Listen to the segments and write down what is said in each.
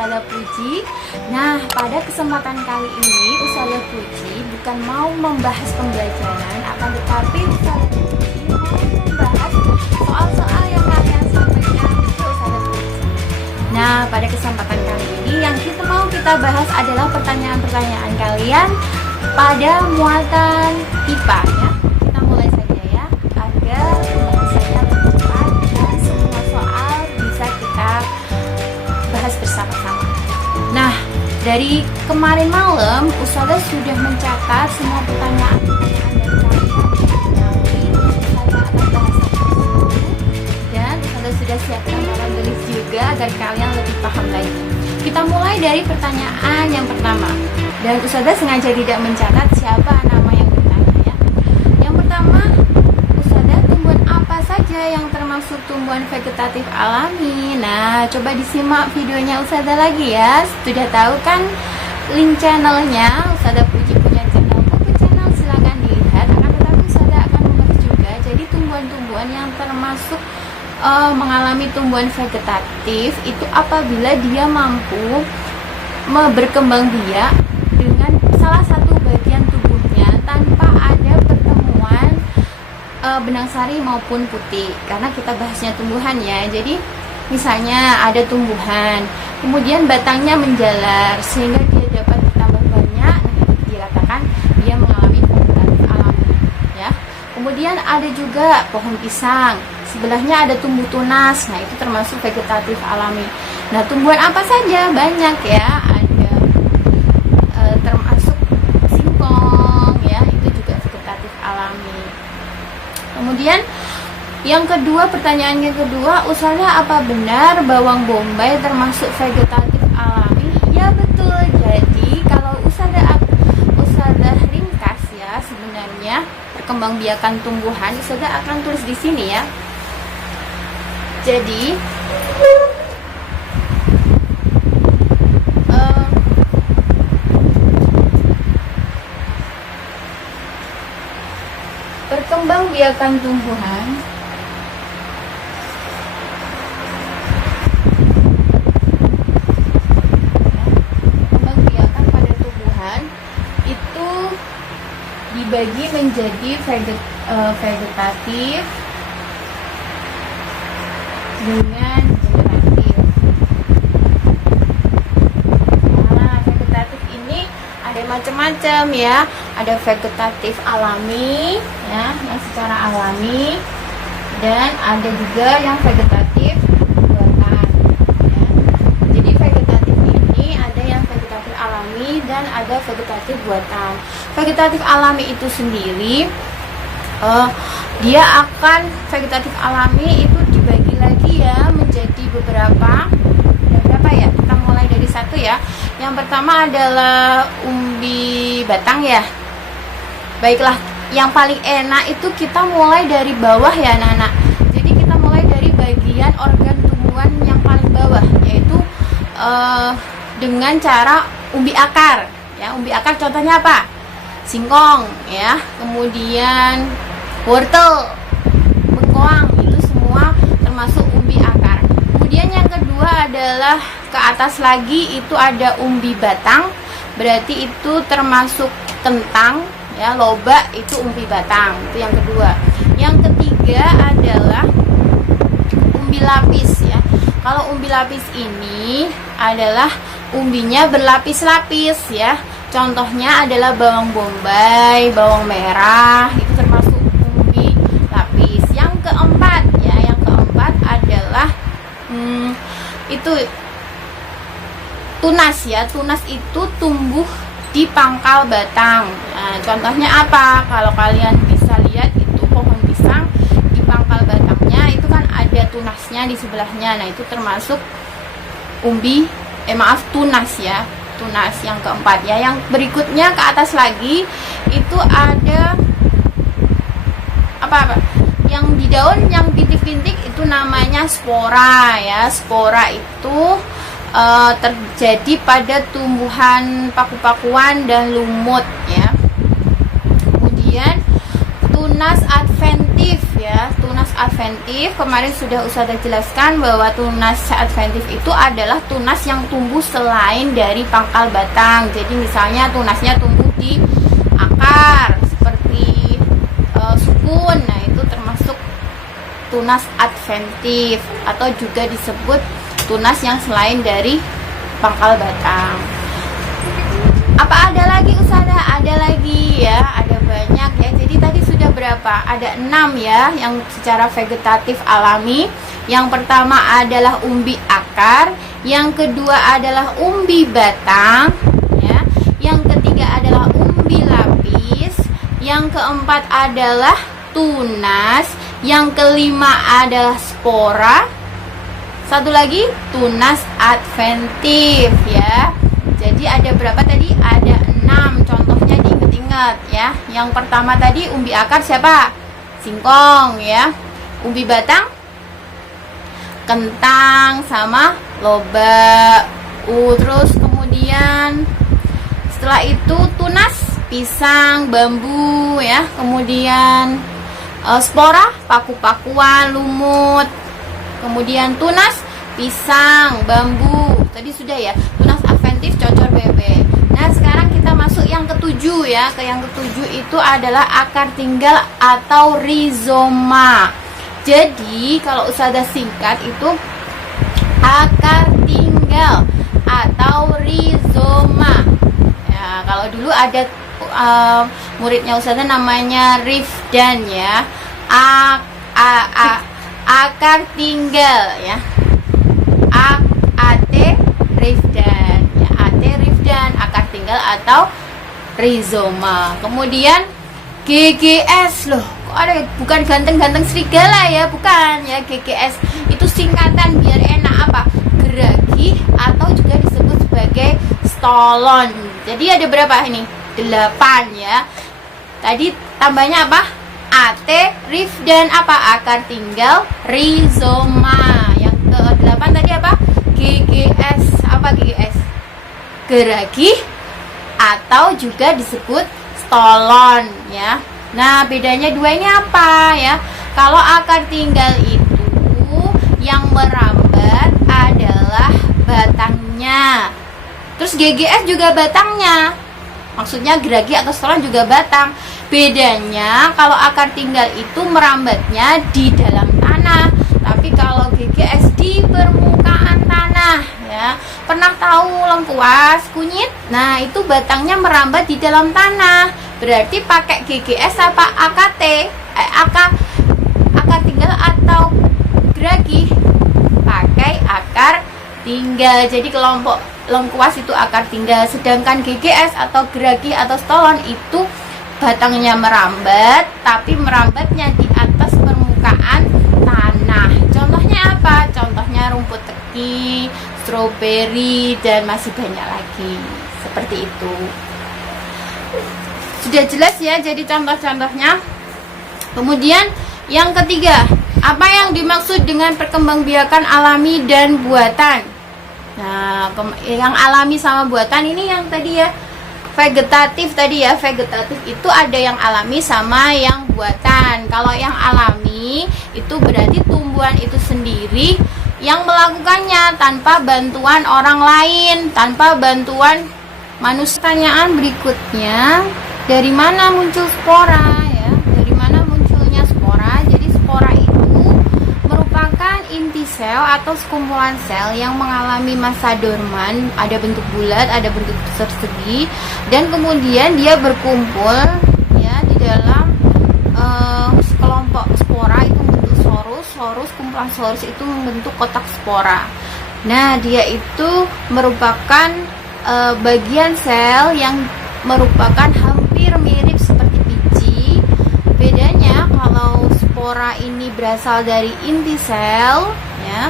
Ustazah Puji. Nah, pada kesempatan kali ini Ustazah Puji bukan mau membahas pembelajaran, akan tetapi Ustazah Puji mau membahas soal-soal yang kalian sampaikan ke Ustazah Puji. Nah, pada kesempatan kali ini yang mau kita bahas adalah pertanyaan-pertanyaan kalian pada muatan IPA ya. Kita mulai saja ya, agar pembahasannya lebih cepat dan semua soal bisa kita bahas bersama-sama. Nah, dari kemarin malam Ustazah sudah mencatat semua pertanyaan-pertanyaan dari kalian. Nanti Ustazah akan bahas satu-satu dan Ustazah sudah siapkan para tulis juga agar kalian lebih paham lagi. Kita mulai dari pertanyaan yang pertama. Dan Ustazah sengaja tidak mencatat siapa nama yang bertanya ya. Yang pertama, Ustazah, tumbuhan apa saja yang termasuk tumbuhan vegetatif alami? Nah, coba disimak videonya Ustazah lagi ya. Sudah tahu kan link channelnya? Ustazah Puji punya channel Buku Channel, silahkan dilihat. Akan tetapi Ustazah akan membahas juga. Jadi tumbuhan-tumbuhan yang termasuk mengalami tumbuhan vegetatif itu apabila dia mampu berkembang biak dengan salah satu bagian tubuhnya tanpa ada pertemuan benang sari maupun putih, karena kita bahasnya tumbuhan ya. Jadi misalnya ada tumbuhan kemudian batangnya menjalar sehingga dia dapat ditambah banyak, nah itu dikatakan dia mengalami vegetatif alami ya. Kemudian ada juga pohon pisang, sebelahnya ada tumbuh tunas, nah itu termasuk vegetatif alami. Nah, tumbuhan apa saja? Banyak ya, ada termasuk singkong ya, itu juga vegetatif alami. Kemudian yang kedua, pertanyaan yang kedua, Ustazah, apa benar bawang bombay termasuk vegetatif alami? Ya betul. Jadi kalau Ustazah ringkas ya, sebenarnya perkembangbiakan tumbuhan Ustazah akan tulis di sini ya. Jadi perkembangbiakan tumbuhan pada tumbuhan itu dibagi menjadi vegetatif dengan generatif. Nah, vegetatif ini ada macam-macam ya. Ada vegetatif alami ya, yang secara alami, dan ada juga yang vegetatif buatan ya. Jadi vegetatif ini ada yang vegetatif alami dan ada vegetatif buatan. Vegetatif alami itu sendiri dia akan vegetatif alami itu dibagi lagi ya menjadi beberapa ya. Kita mulai dari satu ya. Yang pertama adalah umbi batang ya. Baiklah, yang paling enak itu kita mulai dari bawah ya anak-anak. Jadi kita mulai dari bagian organ tumbuhan yang paling bawah, yaitu dengan cara umbi akar ya. Umbi akar contohnya apa? Singkong ya. Kemudian wortel, bengkoang, itu semua termasuk umbi akar. Kemudian yang kedua adalah ke atas lagi itu ada umbi batang, berarti itu termasuk kentang ya. Loba itu umbi batang, itu yang kedua. Yang ketiga adalah umbi lapis ya. Kalau umbi lapis ini adalah umbinya berlapis-lapis ya. Contohnya adalah bawang bombay, bawang merah, itu termasuk umbi lapis. Yang keempat ya, yang keempat adalah itu tunas ya. Tunas itu tumbuh di pangkal batang. Nah, contohnya apa? Kalau kalian bisa lihat itu pohon pisang di pangkal batangnya itu kan ada tunasnya di sebelahnya. Nah, itu termasuk tunas ya. Tunas yang keempat ya. Yang berikutnya ke atas lagi itu ada apa? Yang di daun yang bintik-bintik itu namanya spora ya. Spora itu terjadi pada tumbuhan paku-pakuan dan lumut ya. Kemudian tunas adventitia adventif ya. Tunas adventif kemarin sudah Ustazah jelaskan bahwa tunas adventif itu adalah tunas yang tumbuh selain dari pangkal batang. Jadi misalnya tunasnya tumbuh di akar seperti sukun. Nah, itu termasuk tunas adventif atau juga disebut tunas yang selain dari pangkal batang. Apa ada lagi Ustazah? Ada lagi ya, ada banyak ya. Jadi tadi sudah berapa? Ada 6 ya yang secara vegetatif alami. Yang pertama adalah umbi akar, yang kedua adalah umbi batang ya. Yang ketiga adalah umbi lapis, yang keempat adalah tunas, yang kelima adalah spora. Satu lagi tunas adventif ya. Jadi ada berapa tadi? Ada 6. Contohnya diingat-ingat ya. Yang pertama tadi umbi akar siapa? Singkong ya. Umbi batang kentang sama lobak. Terus kemudian setelah itu tunas pisang, bambu ya. Kemudian spora paku-pakuan, lumut. Kemudian tunas pisang, bambu. Tadi sudah ya. Tunas adventif cocor bebek. Nah, sekarang kita masuk yang ketujuh ya. Ke yang ketujuh itu adalah akar tinggal atau rizoma. Jadi, kalau Ustazah singkat itu akar tinggal atau rizoma. Ya, kalau dulu ada muridnya Ustazah namanya Rifdan ya. Akar tinggal ya. AT Rifdan ya, AT Rifdan akar tinggal atau rizoma. Kemudian GGS loh, kok ada bukan ganteng-ganteng serigala ya, bukan ya. GGS itu singkatan biar enak apa? Geragi atau juga disebut sebagai stolon. Jadi ada berapa ini? 8 ya. Tadi tambahnya apa? AT Rifdan apa? Akar tinggal rizoma. Yang ke-8 tadi apa? GGS. Apa GGS? Geragi atau juga disebut stolon ya. Nah, bedanya dua ini apa ya? Kalau akar tinggal itu yang merambat adalah batangnya. Terus GGS juga batangnya. Maksudnya geragi atau stolon juga batang. Bedanya kalau akar tinggal itu merambatnya di dalam tanah, tapi kalau GGS di permukaan tanah ya. Pernah tahu lengkuas, kunyit? Nah, itu batangnya merambat di dalam tanah. Berarti pakai GGS apa AKT? Akar tinggal atau geragi? Pakai akar tinggal. Jadi kelompok lengkuas itu akar tinggal, sedangkan GGS atau geragi atau stolon itu batangnya merambat, tapi merambatnya di atas permukaan tanah. Contohnya apa? Contohnya rumput teki, stroberi, dan masih banyak lagi. Seperti itu. Sudah jelas ya, jadi contoh-contohnya. Kemudian yang ketiga, apa yang dimaksud dengan perkembangbiakan alami dan buatan? Nah, yang alami sama buatan ini yang tadi ya, vegetatif tadi ya. Vegetatif itu ada yang alami sama yang buatan. Kalau yang alami itu berarti tumbuhan itu sendiri yang melakukannya tanpa bantuan orang lain, tanpa bantuan manusia. Pertanyaan berikutnya, dari mana muncul spora ya? Dari mana munculnya spora? Jadi spora itu merupakan inti sel atau sekumpulan sel yang mengalami masa dorman, ada bentuk bulat, ada bentuk persegi, dan kemudian dia berkumpul ya di dalam kelompok spora itu membentuk sorus, kumpulan sorus itu membentuk kotak spora. Nah, dia itu merupakan bagian sel yang merupakan hampir mirip seperti biji. Bedanya kalau spora ini berasal dari inti sel ya,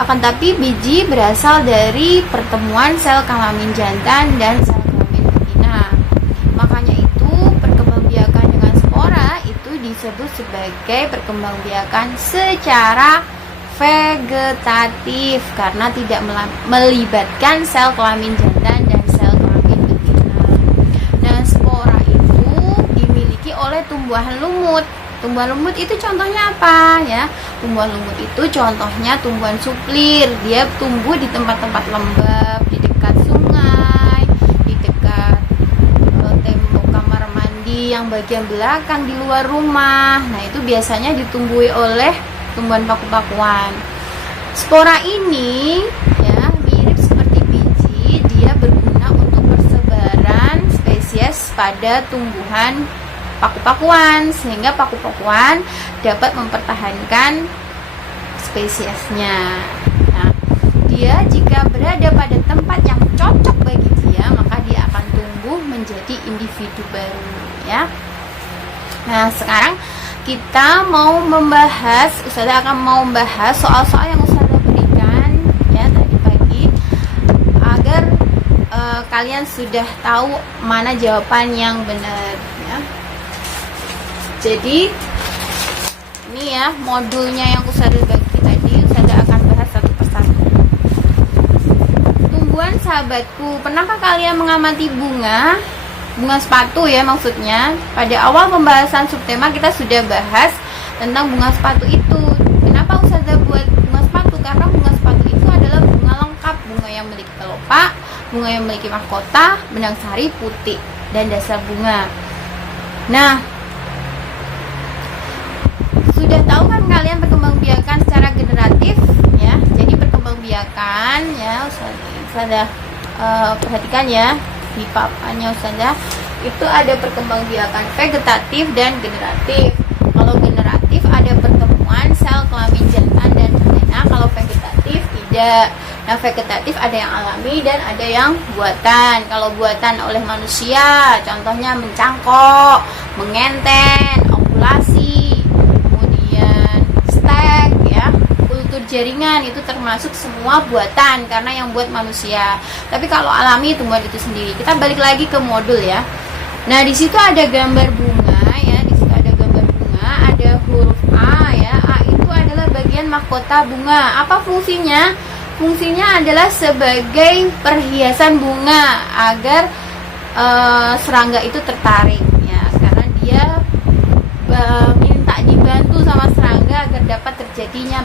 akan tapi biji berasal dari pertemuan sel kelamin jantan dan sel kelamin betina. Makanya itu perkembangbiakan dengan spora itu disebut sebagai perkembangbiakan secara vegetatif karena tidak melibatkan sel kelamin jantan dan sel kelamin betina. Dan spora itu dimiliki oleh tumbuhan lumut tumbuhan lembut itu contohnya apa ya? Tumbuhan lembut itu contohnya tumbuhan suplir. Dia tumbuh di tempat-tempat lembab, di dekat sungai, di dekat tembok kamar mandi yang bagian belakang di luar rumah. Nah, itu biasanya ditumbuhi oleh tumbuhan paku-pakuan. Spora ini ya mirip seperti biji, dia berguna untuk persebaran spesies pada tumbuhan paku-pakuan, sehingga paku-pakuan dapat mempertahankan spesiesnya. Nah, dia jika berada pada tempat yang cocok bagi dia, maka dia akan tumbuh menjadi individu baru ya. Nah, sekarang kita mau membahas, Ustazah akan mau membahas soal-soal yang Ustazah berikan ya tadi pagi, agar kalian sudah tahu mana jawaban yang benar ya. Jadi ini ya modulnya yang Ustazah bagi tadi, Ustazah akan bahas satu persatu. Tumbuhan sahabatku, pernahkah kalian mengamati bunga sepatu ya maksudnya? Pada awal pembahasan subtema kita sudah bahas tentang bunga sepatu itu. Kenapa Ustazah buat bunga sepatu? Karena bunga sepatu itu adalah bunga lengkap, bunga yang memiliki kelopak, bunga yang memiliki mahkota, benang sari, putih, dan dasar bunga. Nah, sudah tahu kan kalian perkembangbiakan secara generatif ya. Jadi perkembangbiakan ya Ustazah perhatikan ya di papannya Ustazah, itu ada perkembangbiakan vegetatif dan generatif. Kalau generatif ada pertemuan sel kelamin jantan dan betina, kalau vegetatif tidak. Nah, vegetatif ada yang alami dan ada yang buatan. Kalau buatan oleh manusia, contohnya mencangkok, mengenten, ovulasi, kemudian stek ya, kultur jaringan, itu termasuk semua buatan karena yang buat manusia. Tapi kalau alami tumbuhan itu sendiri. Kita balik lagi ke modul ya. Nah, di situ ada gambar bunga ya, di situ ada gambar bunga, ada huruf A ya. A itu adalah bagian mahkota bunga. Apa fungsinya? Fungsinya adalah sebagai perhiasan bunga agar serangga itu tertarik ya, karena dia minta dibantu sama serangga agar dapat terjadinya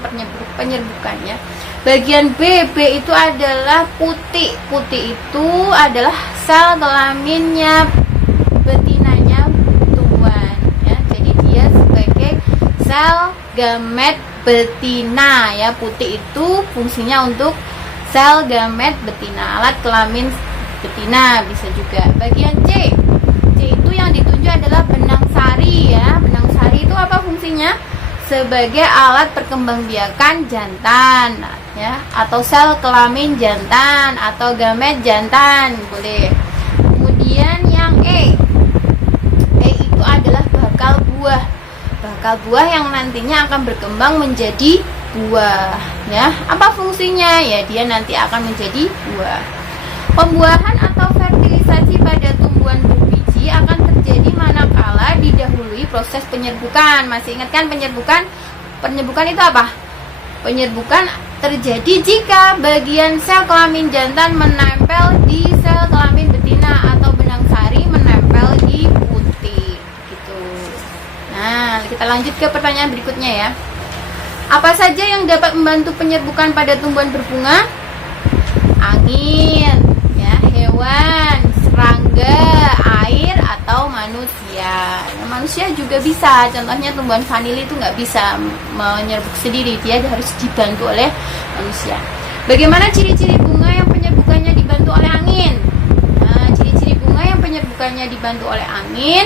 penyerbukan ya. Bagian B itu adalah putih. Putih itu adalah sel kelaminnya betinanya tumbuhan ya. Jadi dia sebagai sel gamet betina ya. Putih itu fungsinya untuk sel gamet betina, alat kelamin betina bisa juga. Bagian C itu yang ditunjuk adalah benang sari ya. Benang sari itu apa fungsinya? Sebagai alat perkembangbiakan jantan ya, atau sel kelamin jantan atau gamet jantan boleh. Kemudian yang E itu adalah bakal buah. Bakal buah yang nantinya akan berkembang menjadi buah ya. Apa fungsinya? Ya, dia nanti akan menjadi buah. Pembuahan atau fertilisasi pada tumbuhan berbiji akan terjadi manakala didahului proses penyerbukan. Masih ingat kan penyerbukan? Penyerbukan itu apa? Penyerbukan terjadi jika bagian sel kelamin jantan menempel di sel kelamin betina atau benang sari menempel di putih gitu. Nah, kita lanjut ke pertanyaan berikutnya ya. Apa saja yang dapat membantu penyerbukan pada tumbuhan berbunga? Angin ya, hewan, serangga, air, atau manusia. Nah, manusia juga bisa. Contohnya tumbuhan vanili itu nggak bisa menyerbuk sendiri, dia harus dibantu oleh manusia. Bagaimana ciri-ciri bunga yang penyerbukannya dibantu oleh angin? Nah, ciri-ciri bunga yang penyerbukannya dibantu oleh angin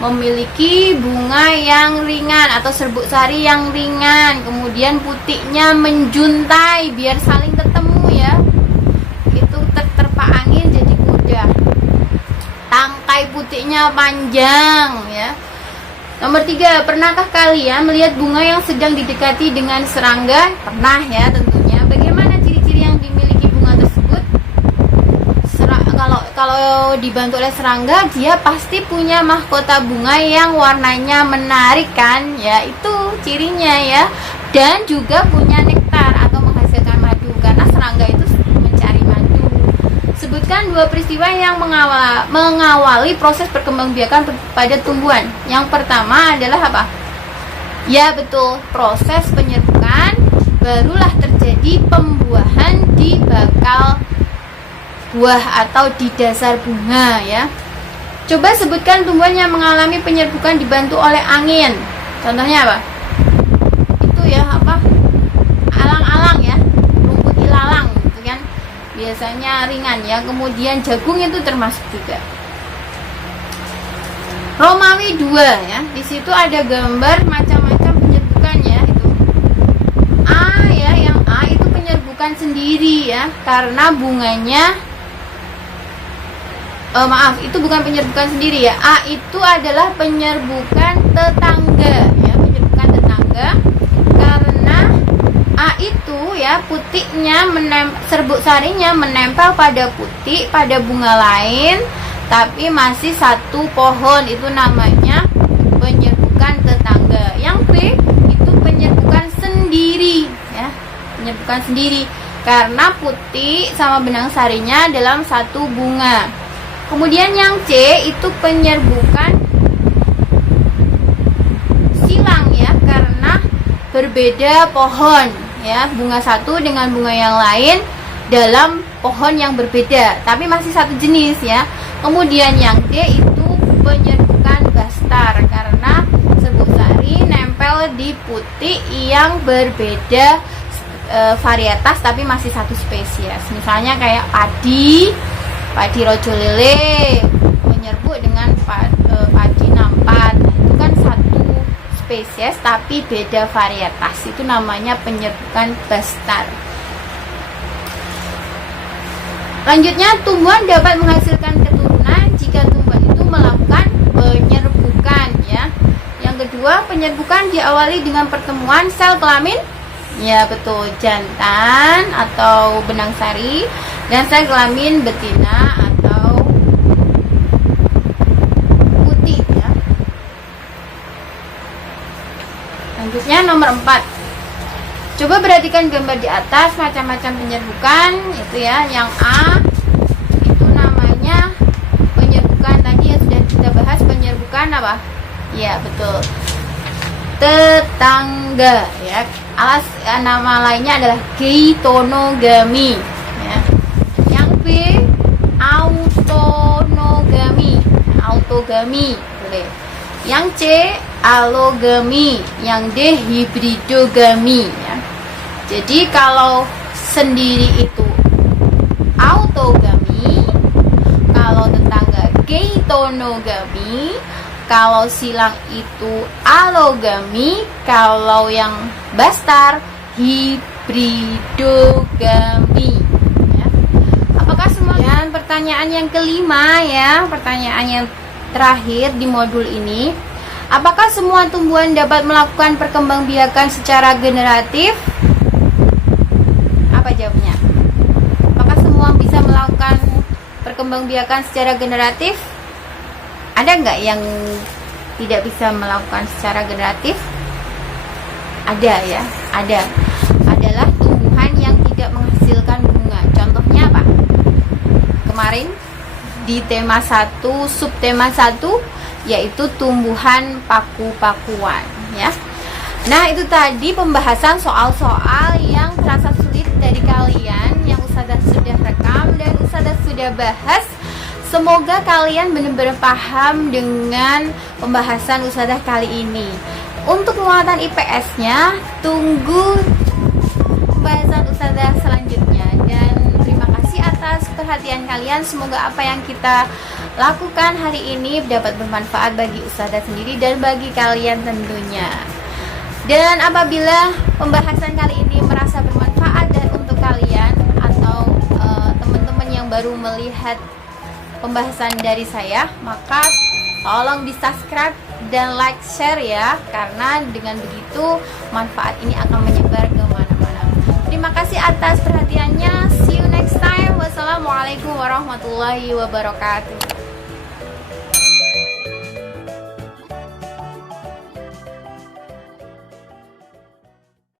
memiliki bunga yang ringan atau serbuk sari yang ringan, kemudian putihnya menjuntai biar saling ketemu ya. Itu terterpa angin jadi mudah. Tangkai putihnya panjang ya. Nomor 3, pernahkah kalian melihat bunga yang sedang didekati dengan serangga? Pernah ya tentunya. Bagaimana ciri-ciri yang dimiliki bunga tersebut? Kalau dibantu oleh serangga, dia pasti punya mahkota bunga yang warnanya menarik kan ya, itu cirinya ya. Dan juga punya nektar atau menghasilkan madu, karena serangga itu mencari madu. Sebutkan 2 peristiwa yang mengawali proses perkembangbiakan pada tumbuhan. Yang pertama adalah apa? Ya betul, proses penyerbukan barulah terjadi pembuahan di bakal buah atau di dasar bunga ya. Coba sebutkan tumbuhan yang mengalami penyerbukan dibantu oleh angin. Contohnya apa? Itu ya apa? Alang-alang ya, rumput ilalang gitu kan. Biasanya ringan ya. Kemudian jagung itu termasuk juga. Romawi 2 ya. Di situ ada gambar macam-macam penyerbukan ya itu. A ya, yang A itu penyerbukan sendiri ya, karena bunganya itu bukan penyerbukan sendiri ya. A itu adalah penyerbukan tetangga ya, penyerbukan tetangga karena A itu ya putiknya serbuk sarinya menempel pada putik pada bunga lain tapi masih satu pohon, itu namanya penyerbukan tetangga. Yang B itu penyerbukan sendiri ya, penyerbukan sendiri karena putik sama benang sarinya dalam satu bunga. Kemudian yang C itu penyerbukan silang ya, karena berbeda pohon ya, bunga satu dengan bunga yang lain dalam pohon yang berbeda tapi masih satu jenis ya. Kemudian yang D itu penyerbukan bastar karena serbuk sari nempel di putik yang berbeda varietas tapi masih satu spesies. Misalnya kayak padi rojo lele menyerbuk dengan padi nampan, itu kan satu spesies tapi beda varietas, itu namanya penyerbukan bastar. Lanjutnya, tumbuhan dapat menghasilkan keturunan jika tumbuhan itu melakukan penyerbukan ya. Yang kedua, penyerbukan diawali dengan pertemuan sel kelamin. Ya betul, jantan atau benang sari dan sel kelamin betina atau putih ya. Lanjutnya nomor 4. Coba perhatikan gambar di atas macam-macam penyerbukan itu ya. Yang A itu namanya penyerbukan tadi yang sudah kita bahas, penyerbukan apa? Ya betul, tetangga ya. Nama lainnya adalah geitonogami ya. Yang B autogami boleh. Yang C allogami, yang D hibridogami ya. Jadi kalau sendiri itu autogami, kalau tetangga geitonogami, kalau silang itu allogami, kalau yang bastar hibridogami ya. Apakah semua? Dan pertanyaan yang kelima ya, pertanyaan yang terakhir di modul ini, apakah semua tumbuhan dapat melakukan perkembangbiakan secara generatif? Apa jawabnya? Apakah semua bisa melakukan perkembangbiakan secara generatif? Ada nggak yang tidak bisa melakukan secara generatif? Ada ya, ada. Adalah tumbuhan yang tidak menghasilkan bunga. Contohnya apa? Kemarin di tema 1, subtema 1, yaitu tumbuhan paku-pakuan ya. Nah, itu tadi pembahasan soal-soal yang terasa sulit dari kalian yang Ustazah sudah rekam dan Ustazah sudah bahas. Semoga kalian benar-benar paham dengan pembahasan Ustazah kali ini. Untuk penguatan IPS-nya, tunggu pembahasan Ustazah selanjutnya. Dan terima kasih atas perhatian kalian. Semoga apa yang kita lakukan hari ini dapat bermanfaat bagi Ustazah sendiri dan bagi kalian tentunya. Dan apabila pembahasan kali ini merasa bermanfaat dan untuk kalian atau teman-teman yang baru melihat pembahasan dari saya, maka tolong di subscribe dan like, share ya, karena dengan begitu manfaat ini akan menyebar ke mana-mana. Terima kasih atas perhatiannya. See you next time. Wassalamualaikum warahmatullahi wabarakatuh.